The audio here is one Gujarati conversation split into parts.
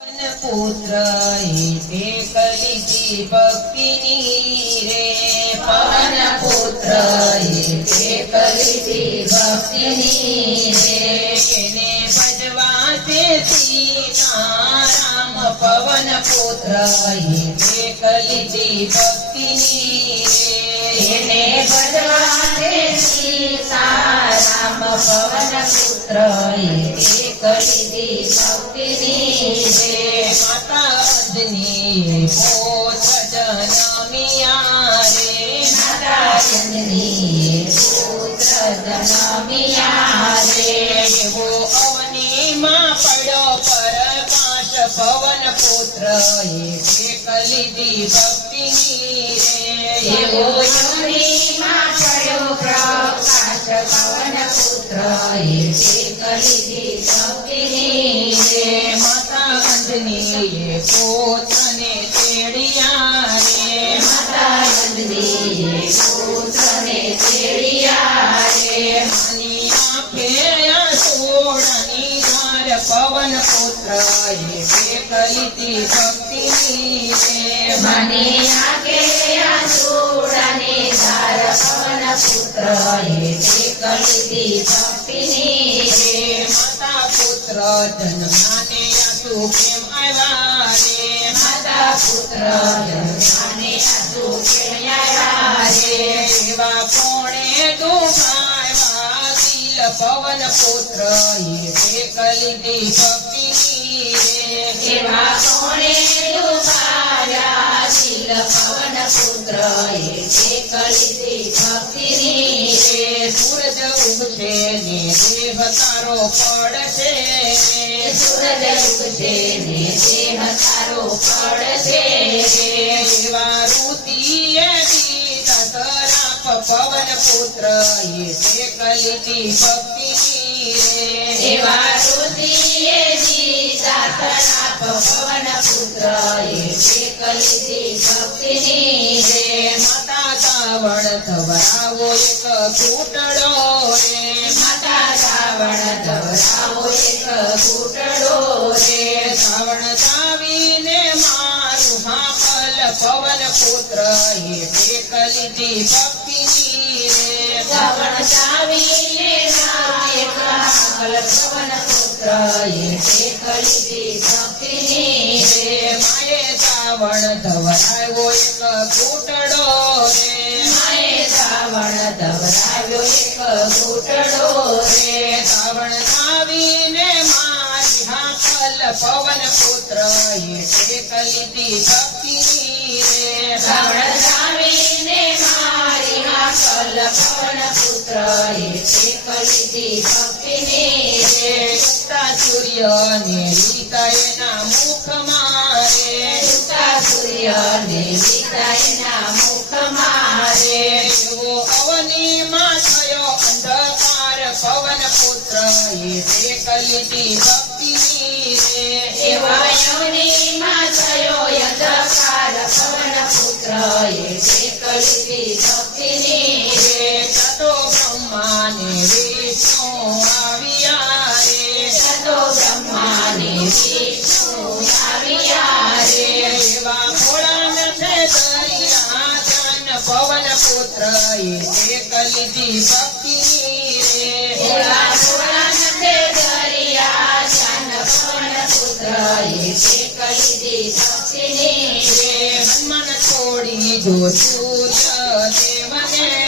પુત્ર એક લીધી ભક્તિની રે પવન પુત્ર એકલી લીધી ભક્તિની રે ભજવા તે પવન પુત્ર એક લીધી ભક્તિની રે ભજવા તે સીતારામ પવન એક દી ભક્તિની રે માતા અંજની પોત જનમિયા રે માતા અંજની પુત્ર જનમિયા રે એવો અવનીમાં પડ્યો પરકાશ પવન પુત્ર એક લીધી ભક્તિની રે એવો એક લીધી રે માતા અંજની પુત્રને તેડિયા રે માતા અંજની પુત્રને તેડિયા રે માની આંખે સોડાની ધાર પવન પુત્ર તે લીધી ભક્તિની રે માની આંખે સોડાની ધાર પવન પુત્ર એક લીધી ભક્તિની રે માતા પુત્ર જન્માને આસુ કેમ આવ્યા રે માતા પુત્ર જન્માને આસુ કેમ આવ્યા રે એવા કોણે ડૂબાવ્યા દિલ પવન પુત્ર કલી લીધી ભક્તિની રે એવા કોણે દિલ પવન પુત્ર એ લીધી ભક્તિની રે સૂરજ ઉગશે ને દેહ તારો પડશે સૂરજ ઉગશે ને દેહ તારો પડશે રે એવા ઋતિએ પવન પુત્ર એ લીધી ભક્તિની રે દેવા દીધા તરાપ પવન પુત્ર એક લીધી ભક્તિની રે માતા શ્રાવણ ધવરાવો એક ઘૂંટડો રે માતા શ્રાવણ ધવરાવો એક ઘૂંટડો રે શ્રાવણ ચાવીને મારું હાકલ પવન પુત્ર એક લીધી ભક્તિની લીધી ભક્તિની રે માએ શ્રાવણ ધવરાવો એક ઘૂંટડો રે માએ શ્રાવણ ધવરાવ્યો એક ઘૂંટડો રે શ્રાવણ આવીને મારી હાકલ પવન પુત્ર એક લીધી ભક્તિની રે. શ્રાવણ આવીને મારી હાકલ પવન પુત્ર એક લીધી ભક્તિની ઉગતા સૂર્યને લીધા એના મુખમાં રે ઉગતા સૂર્યને લીધા એના મુખમાં રે એવો અવનીમાં થયો અંધકાર પવન પુત્ર ભક્તિની રે એવા અવનીમાં થયો અંધકાર પવન પુત્ર ભક્તિની એક લીધી ભક્તિની રે હનુમાન છોડી જો સૂર્ય દેવને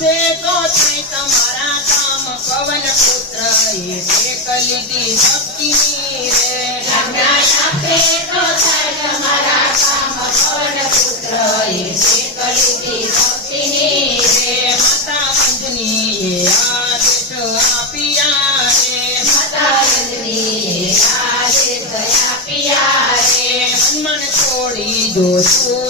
છે તો તે તમારા કામ પવન પુત્ર એ કલિદી ભક્તિની રે આજ્ઞા આપે તો થાય તમારા કામ પવન પુત્ર એ કલિદી ભક્તિની રે માતા વંદની આદેશ આપિયા રે. માતા વંદની આદેશ આપિયા રે. મન છોડી દો છું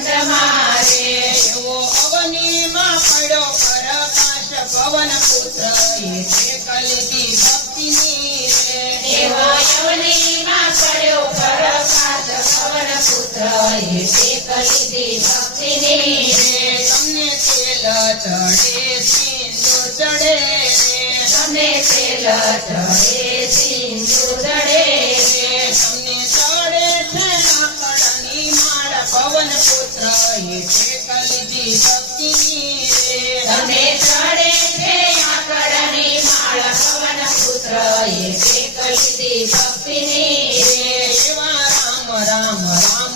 પવન પુત્ર એ તે કલિદી ભક્તિની રે. એવો યવનીમાં પડ્યો પરકાશ પવન પુત્ર એ ભક્તિની રે. તમને તેલ ચડે સિંધુ ચડે તમને તેલ ચડે સિંધુ ચડે એ તે કલિજી ભક્તિની રે એવા રામ રામ રામ